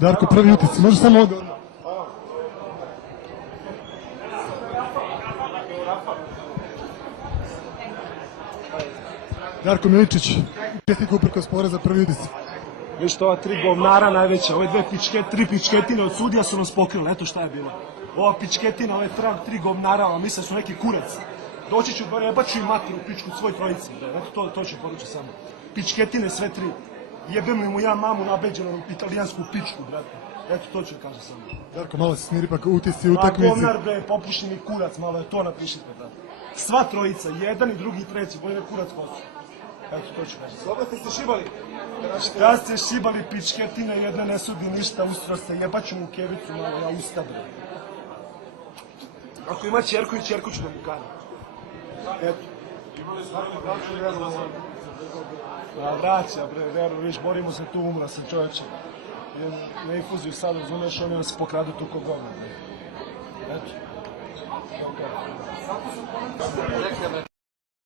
Darko, prvi utisci, može samo odgovor. Darko Miličić, čestitke uprkos poraza, prvi utisci. Viš ova tri govnara najveća, ove tri pičketine od sudija su nas pokrile, eto šta je bilo. Ova pičketina, ove tri govnara, misle su neki kurac. Doći ću, jebaću i matru u pičku svoj trojici, eto to ću poručiti samo. Pičketine sve tri, jebem li mu ja mamu nabeđenu italijansku pičku, brate. Eto to ću kažem samo. Darko, malo se smiri, pa utisci utakmici. Govnar bre, popušeni kurac, malo je to napišite, brate. Sva trojica, jedan i drugi i treći, bolje kurac kosu. Eto, to ću kažem. Dobro ste se šibali? Da ste šibali pičketine, jedna ne sudi ništa, ustro se, jebaću mu kevicu malo, ja usta bre. Ako ima čerku i čerku ću da mu kanem. Eto. Vraća bre, veru, viš, borimo se tu, umra se čovječe. Na infuziju sad, razumeš, oni nas pokradu tu ko govna. Eto.